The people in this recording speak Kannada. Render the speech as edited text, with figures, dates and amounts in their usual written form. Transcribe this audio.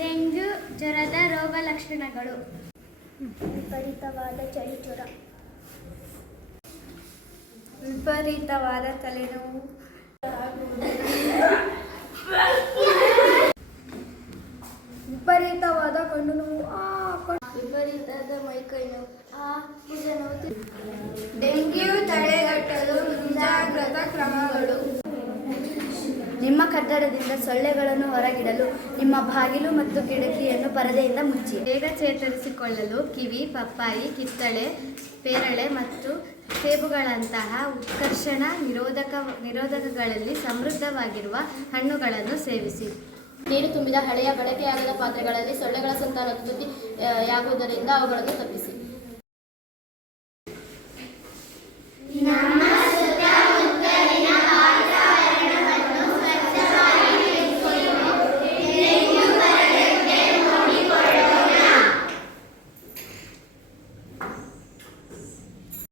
ಡೆಂಗ್ಯೂ ಜ್ವರದ ರೋಗ ಲಕ್ಷಣಗಳು. ವಿಪರೀತವಾದ ಚಳಿ ಜ್ವರ, ವಿಪರೀತವಾದ ತಲೆನೋವು, ವಿಪರೀತವಾದ ಕಣ್ಣು ನೋವು, ವಿಪರೀತದ ಮೈಕೈ ನೋವು, ಭುಜ ನೋವು. ಡೆಂಗ್ಯೂ ತಡೆಗಟ್ಟಲು ಮುಂಜಾಗ್ರತಾ ಕ್ರಮಗಳು. ನಿಮ್ಮ ಕಟ್ಟಡದಿಂದ ಸೊಳ್ಳೆಗಳನ್ನು ಹೊರಗಿಡಲು ನಿಮ್ಮ ಬಾಗಿಲು ಮತ್ತು ಕಿಟಕಿಯನ್ನು ಪರದೆಯಿಂದ ಮುಚ್ಚಿ. ಬೇಗ ಚೇತರಿಸಿಕೊಳ್ಳಲು ಕಿವಿ, ಪಪ್ಪಾಯಿ, ಕಿತ್ತಳೆ, ಪೇರಳೆ ಮತ್ತು ಸೇಬುಗಳಂತಹ ಉತ್ಕರ್ಷಣ ನಿರೋಧಕಗಳಲ್ಲಿ ಸಮೃದ್ಧವಾಗಿರುವ ಹಣ್ಣುಗಳನ್ನು ಸೇವಿಸಿ. ನೀರು ತುಂಬಿದ ಹಳೆಯ ಬಳಕೆಯಾಗದ ಪಾತ್ರೆಗಳಲ್ಲಿ ಸೊಳ್ಳೆಗಳ ಸಂತಾನೋತ್ಪತ್ತಿಯಾಗುವುದರಿಂದ ಅವುಗಳನ್ನು ತಪ್ಪಿಸಿ.